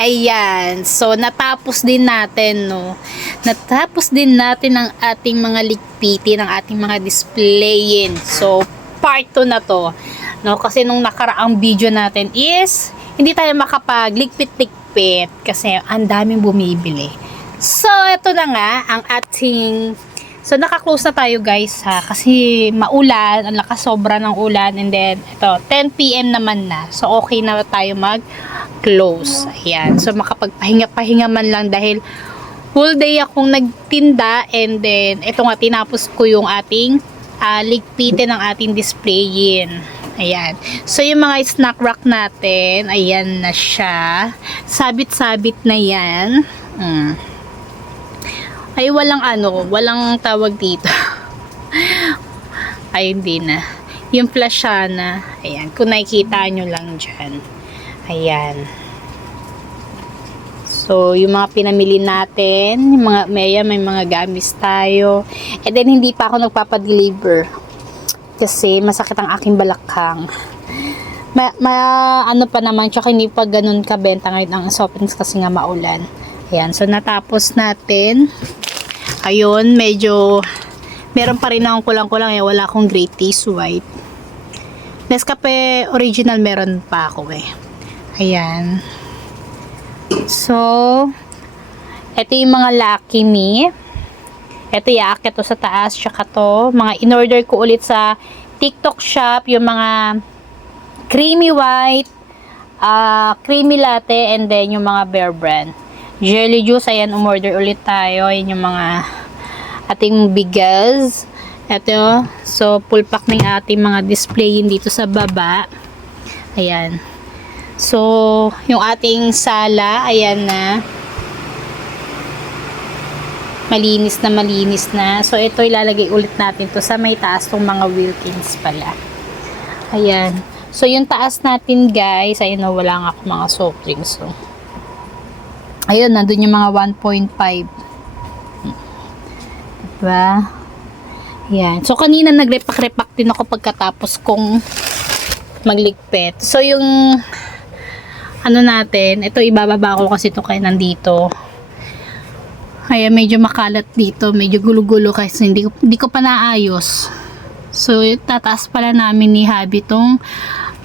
Ayan. So, natapos din natin, no? Natapos din natin ang ating mga ligpitin, ang ating mga displayin. So, part 2 na to. No? Kasi nung nakaraang video natin is, hindi tayo makapagligpit-ligpit kasi ang daming bumibili. So, ito na nga ang ating... So, naka-close na tayo guys ha. Kasi maulan, ang lakas sobra ng ulan. And then, ito, 10 PM naman na. So, okay na tayo mag-close. Ayan. So, makapagpahinga-pahinga man lang dahil full day akong nagtinda. And then, ito nga, tinapos ko yung ating ligpitin ng ating displayin. Ayan. So, yung mga snack rack natin, ayan na siya. Sabit-sabit na yan. Ay, walang tawag dito. Ay, hindi na. Yung flashana, ayan, kung nakikita nyo lang dyan. Ayan. So, yung mga pinamili natin, yung mga, may mga gamis tayo. And then, hindi pa ako nagpapadeliver. Kasi, masakit ang aking balakhang. Ano pa naman, tsaka hindi pa ganun kabenta ngayon ang soft drinks kasi nga maulan. Ayan, so natapos natin. Ayun, medyo meron pa rin akong kulang-kulang eh. Wala akong Great Taste White. Nescafe original meron pa ako eh. Ayan. So, ito yung mga Lucky Me. Ito iaakit to sa taas. Tsaka to, mga in-order ko ulit sa TikTok shop. Yung mga creamy white, creamy latte, and then yung mga Bear Brand. Jelly juice, ayan, umorder ulit tayo. Ayan yung mga ating bigas. Ito, so full pack ng ating mga displayin dito sa baba. Ayan. So, yung ating sala, ayan na. Malinis na. So, ito ilalagay ulit natin to sa may taas tong mga Wilkins pala. Ayan. So, yung taas natin guys, ayun na, wala nga ako mga soft drinks. So, ayun, nandun yung mga 1.5. Diba? Yan. So, kanina nagrepak-repak din ako pagkatapos kong magligpit. So, yung ano natin, ito ibababa ko kasi ito kaya nandito. Ayan, medyo makalat dito. Medyo gulo-gulo kasi hindi ko pa naayos. So, tataas pala namin ni Habi tong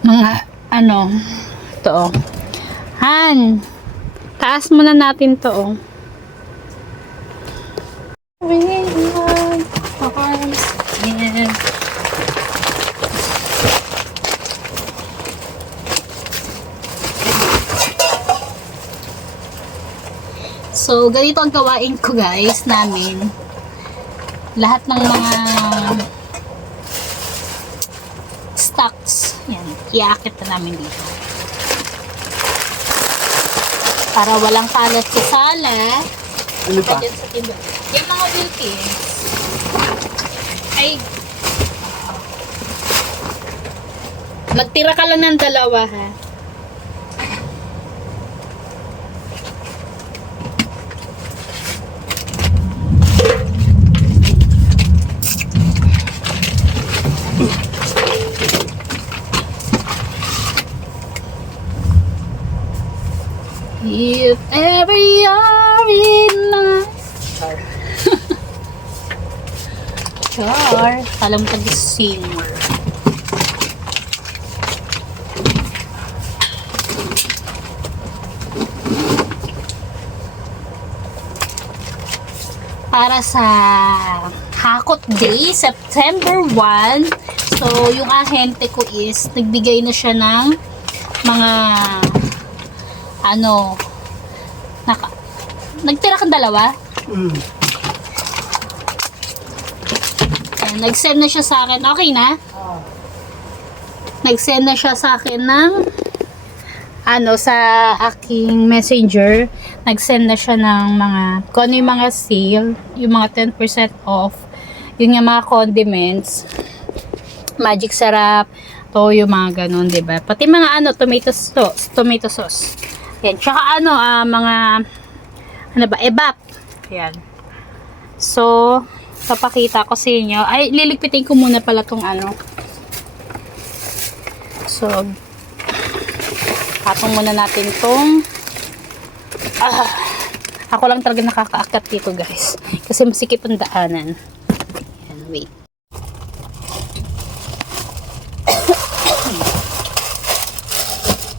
mga, ito. Han! Taas muna natin to, oh. So, ganito ang gawain ko, guys, namin. Lahat ng mga stocks, yan, iakit na namin dito. Para walang kalat sa sala. Ano pa? Sa timba. Yung mga Wilkins. Ay. Magtira ka lang ng dalawa, ha? If ever you're in my Char, alam ko singer. Para sa Hakot Day, September 1. So, yung ahente ko is nagbigay na siya ng mga nagtira kang dalawa? Nag-send na siya sa akin. Okay na? Nag-send na siya sa akin ng sa aking messenger. Nag-send na siya ng mga kung ano yung mga sale, yung mga 10% off, yung mga condiments, magic sarap, to yung mga ganun, diba? Pati mga tomato sauce. Yan. Tsaka mga ebap. Yan. So, papakita ko sa inyo. Ay, liligpitin ko muna pala tong So, patong muna natin tong Ako lang talaga nakakaakyat dito guys. Kasi masikip ang daanan. Ayan, wait.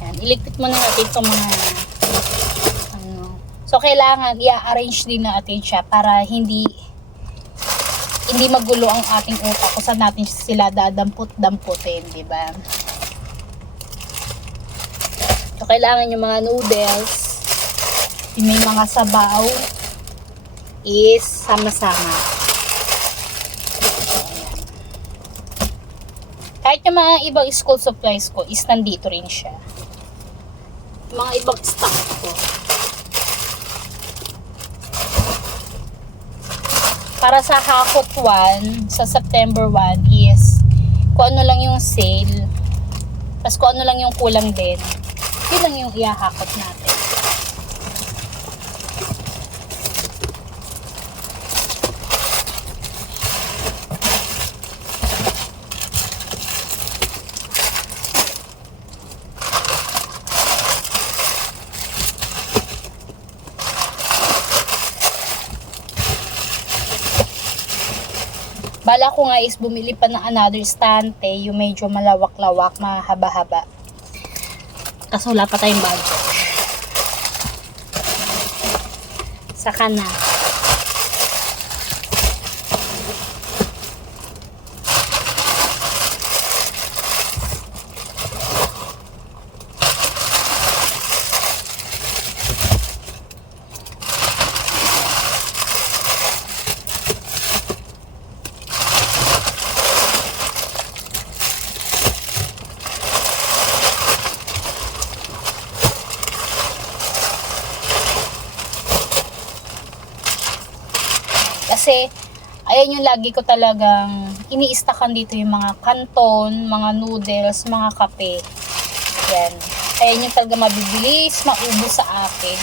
Ayan, iligpit muna natin itong mga ano. So, kailangan i-arrange din natin siya para hindi magulo ang ating utak kung saan natin sila dadampot-damputin, di ba? So, kailangan yung mga noodles, yung may mga sabaw, is sama-sama. Ayan. Kahit yung mga ibang school supplies ko, is nandito rin siya. Yung mga ibang stock ko. Para sa Hakot 1, sa September 1 is kung ano lang yung sale, tapos kung ano lang yung kulang din, yun lang yung ihahakot natin. Bala ko nga is bumili pa ng another stante, yung medyo malawak-lawak, mahaba-haba. Kaso wala pa tayong budget. Saka na. Kasi, ayan yung lagi ko talagang ini-stackan dito yung mga kanton, mga noodles, mga kape. Yan. Ayan yung talaga mabibilis, maubos sa akin.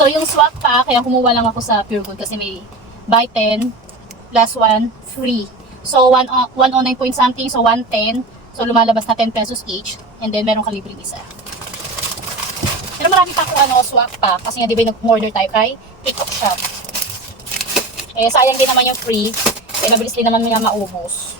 So, yung swap pa, kaya kumuha lang ako sa Pure Gold kasi may buy 10, last 1, free. So, 109 point something, so 110. So, lumalabas na 10 pesos each. And then, meron ka libreng isa. Pero marami pa ako swap pa. Kasi nga, di ba nag-order tayo kay TikTok Shop. Eh, sayang din naman yung free. Eh, mabilis din naman niya maubos.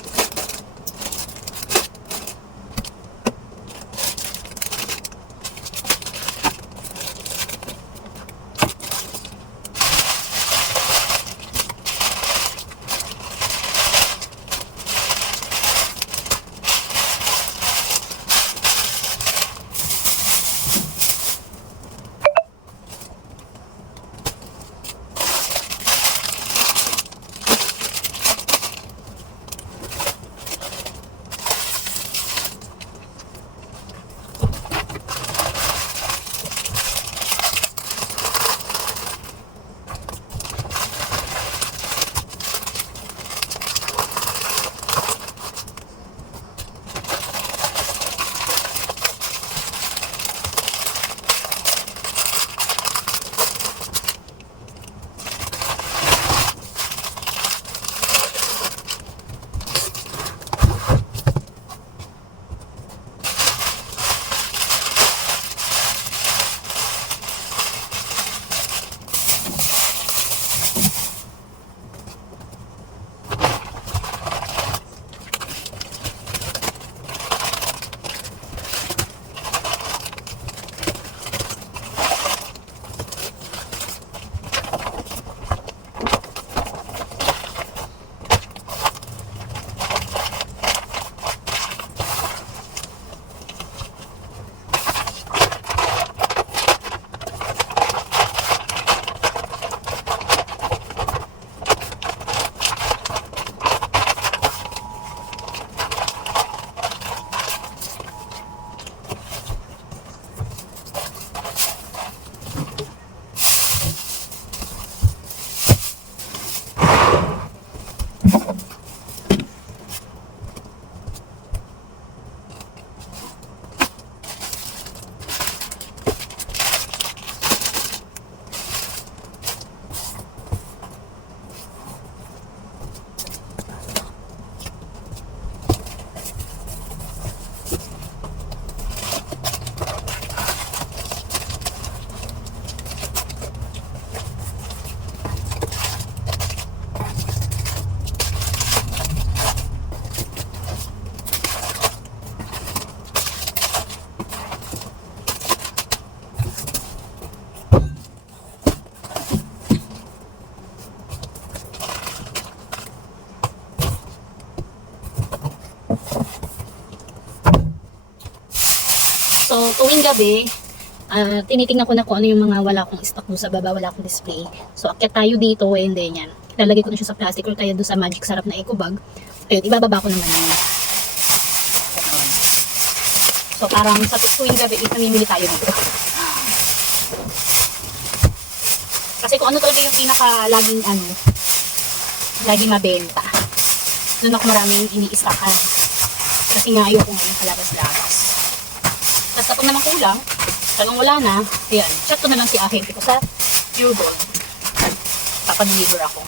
tuwing gabi, tinitingnan ko na kung ano yung mga wala akong stock doon sa baba, wala akong display. So, akyat tayo dito, and then yan. Ilalagay ko na siya sa plastic or kaya doon sa Magic Sarap na eco bag. Ayun, ibababa ko naman yun. So, parang sa tuwing gabi, namimili tayo dito. Kasi kung ano talaga yung pinaka-laging laging mabenta. Doon ako maraming ini-stockan. Kasi nga ayoko ngayon kalabas-labas. Tapos kapag naman kulang, talagang wala na, ayan, chat ko na lang si ahente ko sa Pure Gold. Papadeliver ako.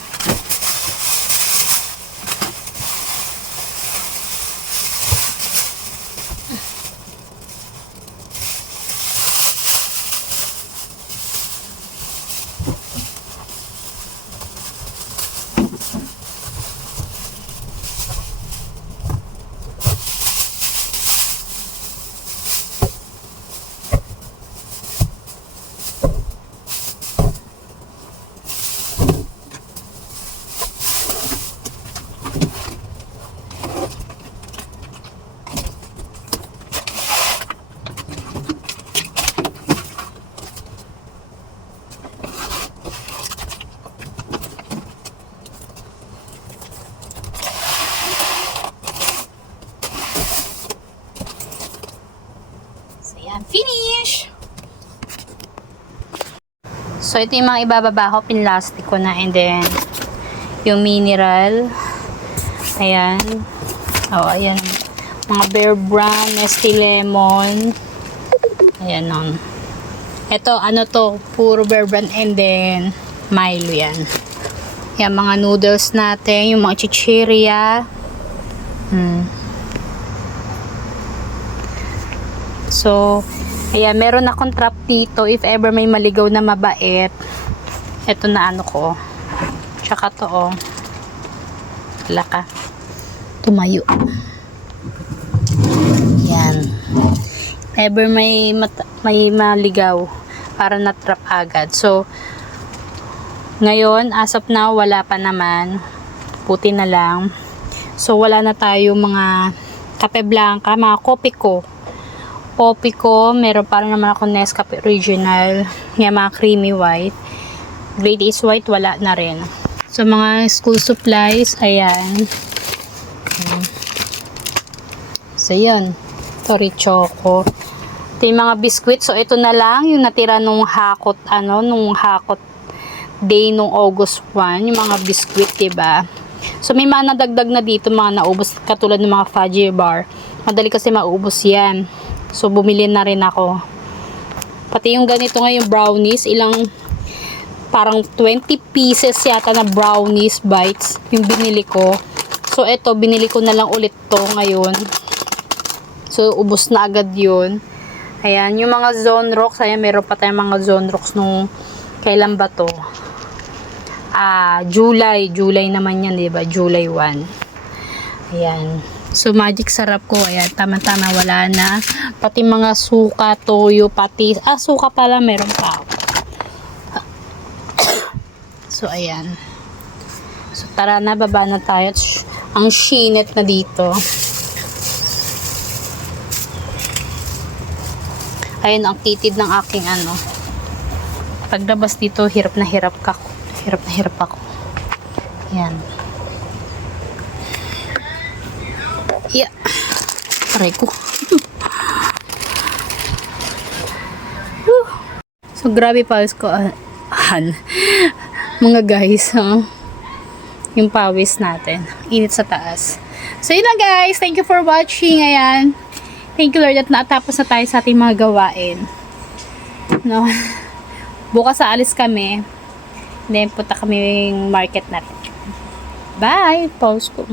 Finish! So, ito yung mga ibababa ko. Pinlastic ko na. And then, yung mineral. Ayan. Oh, ayan. Mga Bear Brand, Nestle Lemon. Ayan on. Ito, ano to? Puro Bear Brand. And then, Milo yan. Yan, mga noodles natin. Yung mga chichirya. So, ayan, meron akong trap dito. If ever may maligaw na mabait, eto na ano ko. Tsaka to, oh. Wala ka. Tumayo. Yan. If ever may maligaw, para na-trap agad. So, ngayon, as of now, wala pa naman. Puti na lang. So, wala na tayo mga kape blanca, mga kopi ko, meron pa rin naman ako Nescafe Original, yung mga creamy white. Grade is white, wala na rin. So, mga school supplies, ayan. So, yun. Tori Choco. Ito yung mga biscuit. So, ito na lang yung natira nung hakot day nung August 1. Yung mga biscuit, diba? So, may mga nadagdag na dito, mga naubos, katulad ng mga fudgy bar. Madali kasi maubos yan. So, bumili na rin ako. Pati yung ganito ngayon brownies, parang 20 pieces yata na brownies bites yung binili ko. So, eto, binili ko na lang ulit to ngayon. So, ubos na agad yun. Ayan, yung mga Zone Rocks, ayan, meron pa tayong mga Zone Rocks nung, kailan ba to? July naman yan, diba? July 1. Ayan. So, Magic Sarap ko, ayan, tama-tama, wala na. Pati mga suka, toyo, pati, suka pala, meron pa ako. So, ayan. So, tara na, baba na tayo. Ang shinit na dito. Ayan, ang kitid ng aking paglabas dito, hirap na hirap ako. Ayan. Yeah. Aray ko. So, grabe pawis ko. Mga guys, yung pawis natin. Init sa taas. So, yun lang guys. Thank you for watching. Ayan. Thank you Lord at natapos na tayo sa ating mga gawain. No? Bukas aalis kami. Then, punta kami yung market natin. Bye! Pause ko.